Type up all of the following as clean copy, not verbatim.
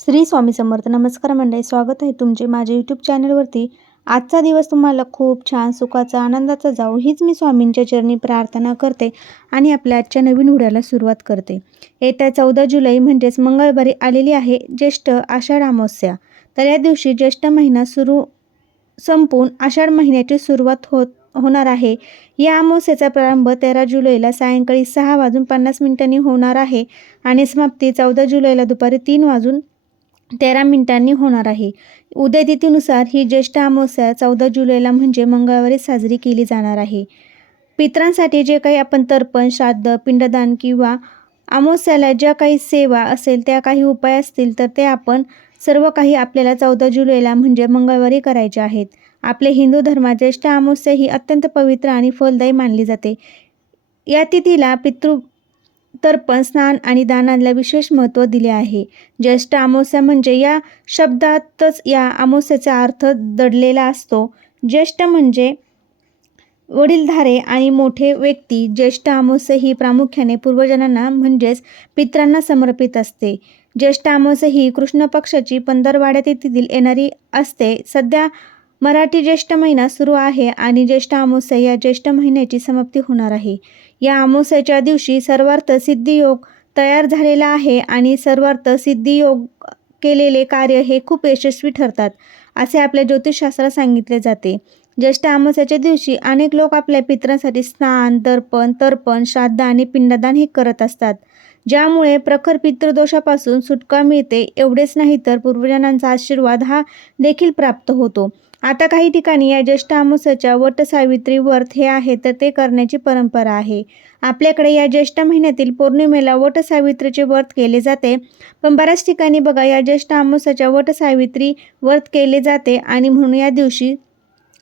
श्री स्वामी समर्थ. नमस्कार मंडळी, स्वागत आहे तुमचे माझ्या यूट्यूब चॅनलवरती. आजचा दिवस तुम्हाला खूप छान सुखाचा आनंदाचा जाऊ हीच मी स्वामींच्या चरणी प्रार्थना करते आणि आपल्या आजच्या नवीन व्हिडिओला सुरुवात करते. येत्या 14 जुलै म्हणजेच मंगळवारी आलेली आहे ज्येष्ठ आषाढ अमावस्या. तर या दिवशी ज्येष्ठ महिना संपून आषाढ महिन्याची सुरुवात होणार आहे. या अमावस्येचा प्रारंभ 13 जुलैला सायंकाळी 6:50 होणार आहे आणि समाप्ती 14 जुलैला दुपारी 3:13 होणार आहे. उदयतिथीनुसार ही ज्येष्ठ अमावस्या 14 जुलैला म्हणजे मंगळवारी साजरी केली जाणार आहे. पितरांसाठी जे काही आपण तर्पण, श्राद्ध, पिंडदान किंवा अमावस्याला ज्या काही सेवा असेल, त्या काही उपाय असतील तर ते आपण सर्व काही आपल्याला 14 जुलैला म्हणजे मंगळवारी करायचे आहेत. आपल्या हिंदू धर्मात ज्येष्ठ अमावस्या ही अत्यंत पवित्र आणि फलदायी मानली जाते. या तिथीला तर्पण, स्नान आणि दानाला विशेष महत्त्व दिले आहे. ज्येष्ठ अमावस्या म्हणजे या शब्दातच या अमावस्येचा अर्थ दडलेला असतो. ज्येष्ठ म्हणजे वडीलधारे आणि मोठे व्यक्ती. ज्येष्ठ अमावस्या ही प्रामुख्याने पूर्वजांना म्हणजेच पितरांना समर्पित असते. ज्येष्ठ अमावस्या ही कृष्ण पक्षाची पंधरवड्या तिथीतील येणारी असते. सध्या मराठी ज्येष्ठ महिना सुरू आहे आणि ज्येष्ठ अमावस्या या ज्येष्ठ महिन्याची समाप्ती होणार आहे. या अमावस्येच्या दिवशी सर्वार्थ सिद्धियोग तयार झालेला आहे आणि सर्वार्थ सिद्धियोग केलेले कार्य हे खूप यशस्वी ठरतात असे आपल्या ज्योतिषशास्त्रात सांगितले जाते. ज्येष्ठ अमावस्येच्या दिवशी अनेक लोक आपल्या पितरांसाठी स्नान, तर्पण, श्राद्ध आणि पिंडदान हे करत असतात, ज्यामुळे प्रखर पितृदोषापासून सुटका मिळते. एवढेच नाही तर पूर्वजांचा आशीर्वाद हा देखील प्राप्त होतो. आता काही ठिकाणी या ज्येष्ठ अमावस्येच्या वटसावित्री व्रत हे आहे तर ते करण्याची परंपरा आहे. आपल्याकडे या ज्येष्ठ महिन्यातील पौर्णिमेला वटसावित्रीचे व्रत केले जाते, पण बऱ्याच ठिकाणी बघा या ज्येष्ठ अमावस्येच्या वटसावित्री व्रत केले जाते आणि म्हणून या दिवशी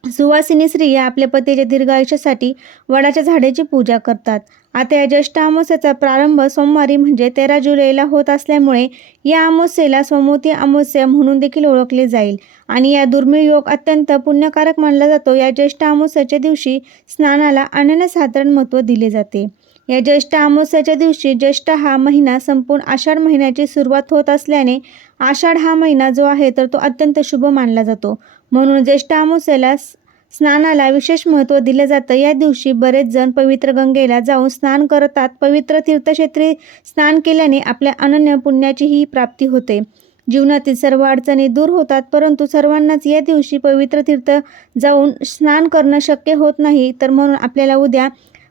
सुवासिनी स्त्रिया आपल्या पतीच्या दीर्घायुष्यासाठी वडाच्या झाडाची पूजा करतात. आता या ज्येष्ठ अमावस्येचा प्रारंभ सोमवारी म्हणजे 13 जुलैला होत असल्यामुळे या अमावस्येला सोमवती अमावस्या म्हणून देखील ओळखले जाईल आणि या दुर्मिळ योग अत्यंत पुण्यकारक मानला जातो. या ज्येष्ठ अमावस्येच्या दिवशी स्नानाला अनन्यसाधारण महत्त्व दिले जाते. या ज्येष्ठ अमावस्येच्या दिवशी ज्येष्ठ हा महिना संपून आषाढ महिन्याची सुरुवात होत असल्याने आषाढ हा महिना जो आहे तर तो अत्यंत शुभ मानला जातो. म्हणून ज्येष्ठ अमावस्येला स्नानाला विशेष महत्त्व दिले जातं. या दिवशी बरेच जण पवित्र गंगेला जाऊन स्नान करतात. पवित्र तीर्थक्षेत्री स्नान केल्याने आपल्या अनन्य पुण्याचीही प्राप्ती होते. जीवनातील सर्व अडचणी दूर होतात, परंतु सर्वांनाच या दिवशी पवित्र तीर्थ जाऊन स्नान करणं शक्य होत नाही. तर म्हणून आपल्याला उद्या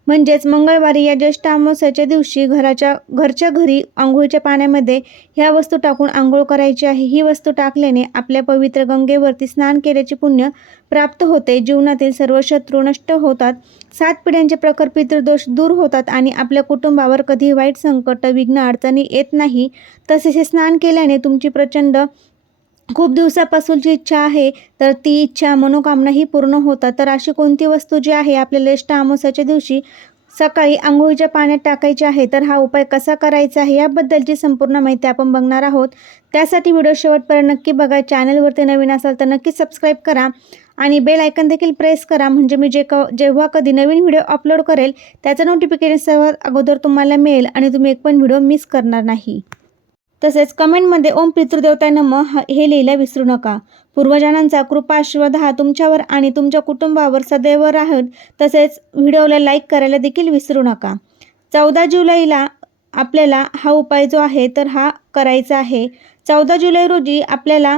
म्हणजेच मंगळवारी या ज्येष्ठ अमावस्येच्या दिवशी घरच्या घरी आंघोळीच्या पाण्यामध्ये ह्या वस्तू टाकून आंघोळ करायची आहे. ही वस्तू टाकल्याने आपल्या पवित्र गंगेवरती स्नान केल्याचे पुण्य प्राप्त होते. जीवनातील सर्व शत्रू नष्ट होतात, 7 पिढ्यांचे प्रखर पितृदोष दूर होतात आणि आपल्या कुटुंबावर कधी वाईट संकट, विघ्न, अडचणी येत नाही. तसेच हे स्नान केल्याने तुमची प्रचंड खूप दिवसापासूनची इच्छा आहे तर ती इच्छा, मनोकामनाही पूर्ण होतात. तर अशी कोणती वस्तू जी आहे आपल्या ज्येष्ठ अमावस्येच्या दिवशी सकाळी आंघोळीच्या पाण्यात टाकायची आहे, तर हा उपाय कसा करायचा आहे याबद्दलची संपूर्ण माहिती आपण बघणार आहोत. त्यासाठी व्हिडिओ शेवटपर्यंत नक्की बघा. चॅनलवरती नवीन असाल तर नक्की सबस्क्राईब करा आणि बेल आयकन देखील प्रेस करा, म्हणजे मी जेव्हा कधी नवीन व्हिडिओ अपलोड करेल त्याचं नोटिफिकेशन सर्वात अगोदर तुम्हाला मिळेल आणि तुम्ही एक पण व्हिडिओ मिस करणार नाही. तसेच कमेंटमध्ये ओम पितृदेवताय नमः हे लिहायला विसरू नका. पूर्वजांचा कृपा आशीर्वाद हा तुमच्यावर आणि तुमच्या कुटुंबावर सदैव राहील. तसेच व्हिडिओला लाईक करायला देखील विसरू नका. 14 जुलैला आपल्याला हा उपाय जो आहे तर हा करायचा आहे. 14 जुलै रोजी आपल्याला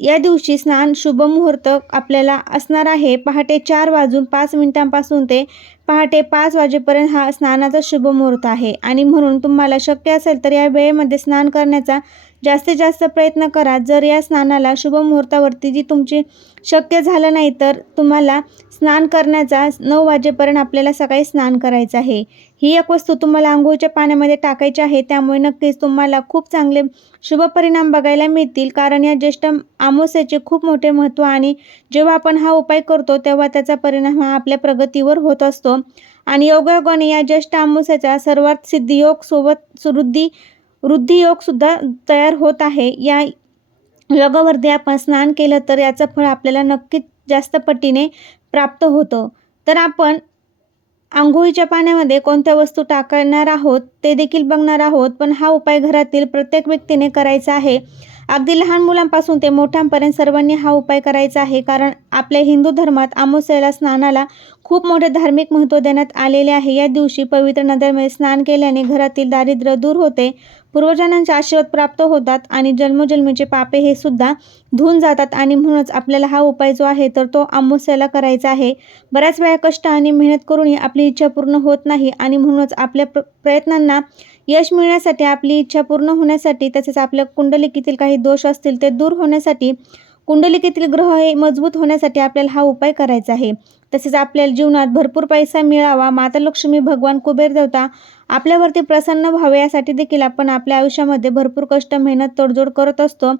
या दिवशी स्नान शुभ मुहूर्त आपल्याला असणार आहे. पहाटे 4:05 ते पहाटे 5 वाजेपर्यंत हा स्नानाचा शुभ मुहूर्त आहे आणि म्हणून तुम्हाला शक्य असेल तर या वेळेमध्ये स्नान करण्याचा जास्तीत जास्त प्रयत्न करा. जर या स्नानाला शुभ मुहूर्तावरती जी तुमची शक्य झालं नाही तर तुम्हाला स्नान करण्याचा 9 वाजेपर्यंत आपल्याला सकाळी स्नान करायचं आहे. ही एक वस्तू तुम्हाला आंघोळीच्या पाण्यामध्ये टाकायची आहे, त्यामुळे नक्कीच तुम्हाला खूप चांगले शुभ परिणाम बघायला मिळतील. कारण या ज्येष्ठ अमावस्येचे खूप मोठे महत्त्व आणि जेव्हा आपण हा उपाय करतो तेव्हा त्याचा परिणाम हा आपल्या प्रगतीवर होत असतो आणि योगायोगाने या ज्येष्ठ अमावस्येचा सर्वात सिद्धियोग सोबत वृद्धियोग सुद्धा तयार होत आहे. या योगावरती आपण स्नान केलं तर याचं फळ आपल्याला नक्कीच जास्त पटीने प्राप्त होतं. तर आपण अंघोळीच्या पाण्यामध्ये कोणत्या वस्तू टाकणार आहोत ते देखील बघणार आहोत, पण हा उपाय घरातील प्रत्येक व्यक्तीने करायचा आहे. अगदी लहान मुलांपासून ते मोठ्यांपर्यंत सर्वांनी हा उपाय करायचा आहे. कारण आपल्या हिंदू धर्मात अमावास्येला स्नानाला खूप मोठे धार्मिक महत्त्व देण्यात आलेले आहे. या दिवशी पवित्र नद्यांमध्ये स्नान केल्याने घरातील दारिद्र्य दूर होते, पूर्वजांचे आशीर्वाद प्राप्त होतात आणि जन्मोजन्मीचे पापे हे सुद्धा धुवून जातात. आणि म्हणूनच आपल्याला हा उपाय जो आहे तर तो अमावास्येला करायचा आहे. बऱ्याच वेळा कष्ट आणि मेहनत करूनही आपली इच्छा पूर्ण होत नाही आणि म्हणूनच आपल्या प्रयत्नांना यश मिळण्यासाठी, आपली इच्छा पूर्ण होण्यासाठी, तसेच आपल्या कुंडलिकीतील काही दोष असतील ते दूर होण्यासाठी, कुंडलिकीतील ग्रह हे मजबूत होण्यासाठी आपल्याला हा उपाय करायचा आहे. तसेच आपल्याला जीवनात भरपूर पैसा मिळावा, माता लक्ष्मी, भगवान कुबेर देवता आपल्यावरती प्रसन्न व्हावे यासाठी देखील आपण आपल्या आयुष्यामध्ये भरपूर कष्ट, मेहनत, तडजोड करत असतो.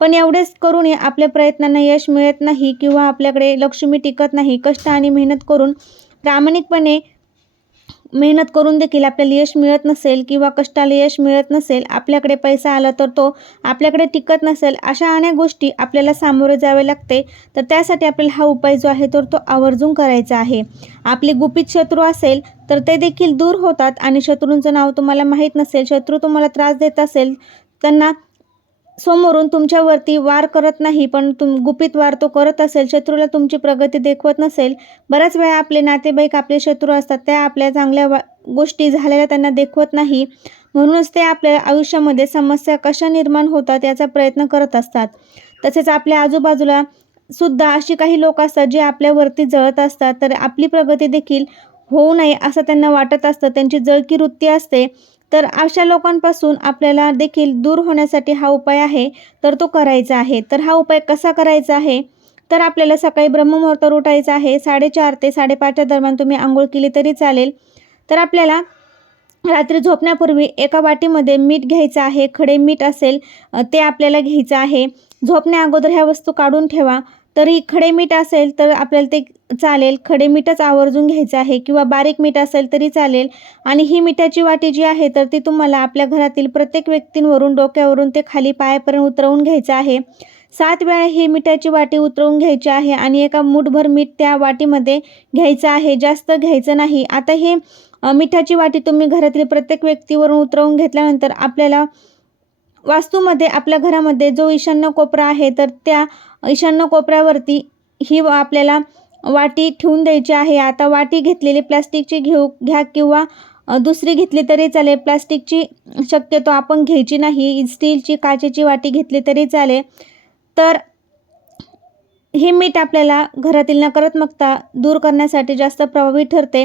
पण एवढेच करूनही आपल्या प्रयत्नांना यश मिळत नाही किंवा आपल्याकडे लक्ष्मी टिकत नाही. कष्ट आणि मेहनत करून, प्रामाणिकपणे मेहनत करून देखील आपल्याला यश मिळत नसेल किंवा कष्टाला यश मिळत नसेल, आपल्याकडे पैसा आला तर तो आपल्याकडे टिकत नसेल, अशा अनेक गोष्टी आपल्याला सामोरे जावे लागते. तर त्यासाठी आपल्याला हा उपाय जो आहे तर तो आवर्जून करायचा आहे. आपले गुपित शत्रू असेल तर ते देखील दूर होतात आणि शत्रूंचं नाव तुम्हाला माहीत नसेल, शत्रू तुम्हाला त्रास देत असेल, त्यांना समोरून तुमच्यावरती वार करत नाही पण गुपित वार तो करत असेल, शत्रूला तुमची प्रगती दाखवत नसेल, बऱ्याच वेळा आपले नातेवाईक आपले शत्रू असतात, त्या आपल्या चांगल्या गोष्टी झालेल्या त्यांना दाखवत नाही, म्हणूनच ते आपल्या आयुष्यामध्ये समस्या कशा निर्माण होतात याचा प्रयत्न करत असतात. तसेच आपल्या आजूबाजूला सुद्धा अशी काही लोक असतात जे आपल्यावरती जळत असतात, तर आपली प्रगती देखील होऊ नये असं त्यांना वाटत असतं, त्यांची जळकी वृत्ती असते. तर अशा लोकांपासून आपल्याला देखील दूर होण्यासाठी हा उपाय आहे तर तो करायचा आहे. तर हा उपाय कसा करायचा आहे, तर आपल्याला सकाळी ब्रह्ममुहूर्तावर उठायचं आहे. 4:30 ते 5:30 दरम्यान तुम्ही आंघोळ केली तरी चालेल. तर आपल्याला रात्री झोपण्यापूर्वी एका वाटीमध्ये मीठ घ्यायचं आहे, खडे मीठ असेल ते आपल्याला घ्यायचं आहे. झोपण्या अगोदर ह्या वस्तू काढून ठेवा. तरी खडे मीठ असेल तर आपल्याला ते चालेल, खडे मीठच आवर्जून घ्यायचं आहे किंवा बारीक मीठ असेल तरी चालेल. आणि ही मिठाची वाटी जी आहे तर ती तुम्हाला आपल्या घरातील प्रत्येक व्यक्तींवरून, डोक्यावरून ते खाली पायापर्यंत उतरवून घ्यायचं आहे. 7 वेळा ही मिठाची वाटी उतरवून घ्यायची आहे आणि एका मूठभर मीठ त्या वाटीमध्ये घ्यायचं आहे, जास्त घ्यायचं नाही. आता हे मिठाची वाटी तुम्ही घरातील प्रत्येक व्यक्तीवरून उतरवून घेतल्यानंतर आपल्याला वास्तूमध्ये आपल्या घरामध्ये जो ईशान्य कोपरा आहे तर त्या ईशान्य कोपऱ्यावरती ही आपल्याला वाटी ठेवून द्यायची आहे. आता वाटी घेतलेली प्लास्टिकची घ्या किंवा दुसरी घेतली तरी चालेल. प्लास्टिकची शक्यतो आपण घ्यायची नाही, स्टीलची, काचेची वाटी घेतली तरी चालेल. तर हे मीठ आपल्याला घरातील नकारात्मकता दूर करण्यासाठी जास्त प्रभावी ठरते.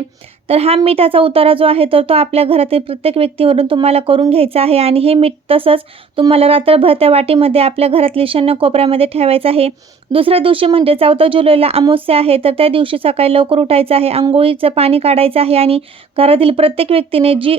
तर हा मिठाचा उतारा जो आहे तर तो आपल्या घरातील प्रत्येक व्यक्तीवरून तुम्हाला करून घ्यायचा आहे आणि हे मीठ तसंच तुम्हाला रात्रभर त्या वाटीमध्ये आपल्या घरातल्या ईशान्य कोपऱ्यामध्ये ठेवायचं आहे. दुसऱ्या दिवशी म्हणजे 14 जुलैला अमावास्या आहे तर त्या दिवशी सकाळी लवकर उठायचं आहे, अंघोळीचं पाणी काढायचं आहे आणि घरातील प्रत्येक व्यक्तीने जी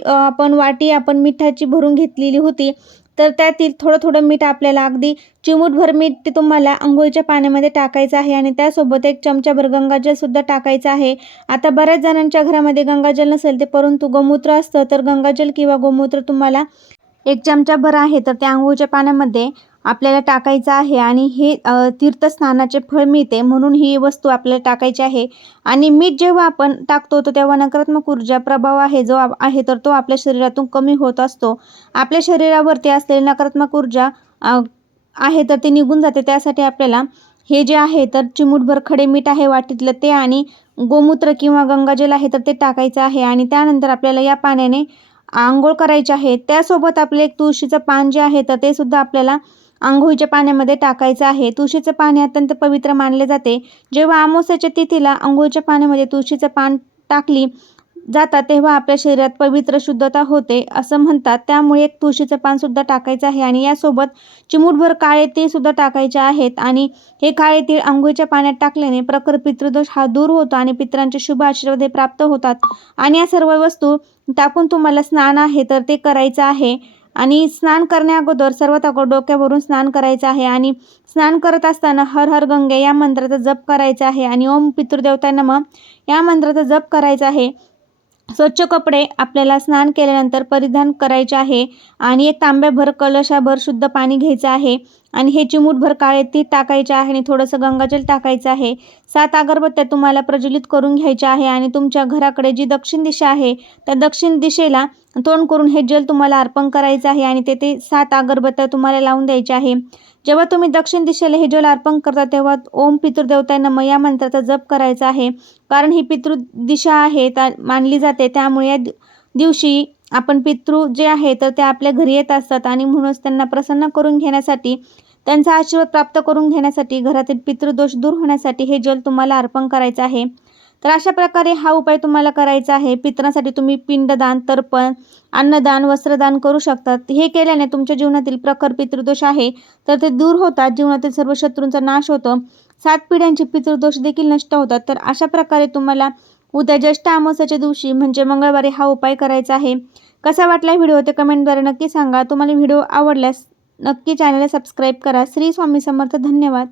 वाटी आपण मिठाची भरून घेतलेली होती तर त्यातील थोडं थोडं मीठ आपल्याला अगदी चिमूटभर मीठ ते तुम्हाला अंघोळीच्या पाण्यामध्ये टाकायचं आहे आणि त्यासोबत 1 चमचाभर गंगाजलसुद्धा टाकायचं आहे. आता बऱ्याच जणांच्या घरामध्ये गंगाजल नसेल ते परंतु गोमूत्र असतं, तर गंगाजल किंवा गोमूत्र तुम्हाला 1 चमचाभर आहे तर त्या अंघोळीच्या पाण्यामध्ये आपल्याला टाकायचं आहे आणि हे तीर्थस्नानाचे फळ मिळते म्हणून ही वस्तू आपल्याला टाकायची आहे. आणि मीठ जेव्हा आपण टाकतो तर तेव्हा नकारात्मक ऊर्जा प्रभाव जो आहे तर तो आपल्या शरीरातून कमी होत असतो. आपल्या शरीरावरती असलेली नकारात्मक ऊर्जा आहे तर ती निघून जाते. त्यासाठी आपल्याला हे जे आहे तर चिमूटभर खडे मीठ आहे वाटीतलं ते आणि गोमूत्र किंवा गंगाजल आहे तर ते टाकायचं आहे आणि त्यानंतर आपल्याला या पाण्याने आंघोळ करायची आहे. त्यासोबत आपले एक तुळशीचं पान जे आहे तर ते सुद्धा आपल्याला अंघोळीच्या पाण्यामध्ये टाकायचं आहे. तुळशीचं पान हे अत्यंत पवित्र मानले जाते. जेव्हा अमावास्येच्या तिथीला अंघोळीच्या पाण्यामध्ये तुळशीचं पान टाकली जातात तेव्हा आपल्या शरीरात पवित्र शुद्धता होते असं म्हणतात. त्यामुळे एक तुळशीचं पान सुद्धा टाकायचं आहे आणि यासोबत चिमूटभर काळे तीळ सुद्धा टाकायचे आहेत आणि हे काळे तीळ अंघोळीच्या पाण्यात टाकल्याने प्रखर पितृदोष हा दूर होतो आणि पितरांचे शुभ आशीर्वाद हे प्राप्त होतात. आणि या सर्व वस्तू टाकून तुम्हाला स्नान आहे तर ते करायचं आहे. आणि स्नान करण्या अगोदर सर्वात अगोदर डोक्यावरून स्नान करायचं आहे आणि स्नान करत असताना हर हर गंगे या मंत्राचा जप करायचा आहे आणि ओम पितृदेवता नमः या मंत्राचा जप करायचा आहे. स्वच्छ कपडे आपल्याला स्नान केल्यानंतर परिधान करायचे आहे आणि एक तांब्याभर कलशाभर शुद्ध पाणी घ्यायचं आहे आणि हे चिमूटभर काळे तीळ टाकायचे आहे आणि थोडंसं गंगाजल टाकायचं आहे. 7 अगरबत्त्या तुम्हाला प्रज्वलित करून घ्यायच्या आहे आणि तुमच्या घराकडे जी दक्षिण दिशा आहे त्या दक्षिण दिशेला तोंड करून हे जल तुम्हाला अर्पण करायचं आहे आणि तेथे 7 अगरबत्त्या तुम्हाला लावून द्यायच्या आहे. जेव्हा तुम्ही दक्षिण दिशेला हे जल अर्पण करता तेव्हा ओम पितृदेवताय नमः या मंत्राचा जप करायचा आहे. कारण ही पितृ दिशा आहे मानली जाते, त्यामुळे या दिवशी आपण पितृ जे आहे तर ते आपल्या घरी येत असतात आणि म्हणूनच त्यांना प्रसन्न करून घेण्यासाठी, त्यांचा आशीर्वाद प्राप्त करून घेण्यासाठी, घरातील पितृदोष दूर होण्यासाठी हे जल तुम्हाला अर्पण करायचं आहे. तर अशा प्रकारे हा उपाय तुम्हाला करायचा आहे. पितरांसाठी तुम्ही पिंडदान, तर्पण, अन्नदान, वस्त्रदान करू शकतात. हे केल्याने तुमच्या जीवनातील प्रखर पितृदोष आहे तर ते दूर होतात. जीवनातील सर्व शत्रूंचा नाश होतो. 7 पिढ्यांचे पितृदोष देखील नष्ट होतात. तर अशा प्रकारे तुम्हाला उद्या ज्येष्ठ अमावस्येच्या दिवशी म्हणजे मंगळवारी हा उपाय करायचा आहे. कसा वाटला व्हिडिओ ते कमेंटद्वारे नक्की सांगा. तुम्हाला व्हिडिओ आवडल्यास नक्की चॅनलला सबस्क्राईब करा. श्री स्वामी समर्थ. धन्यवाद.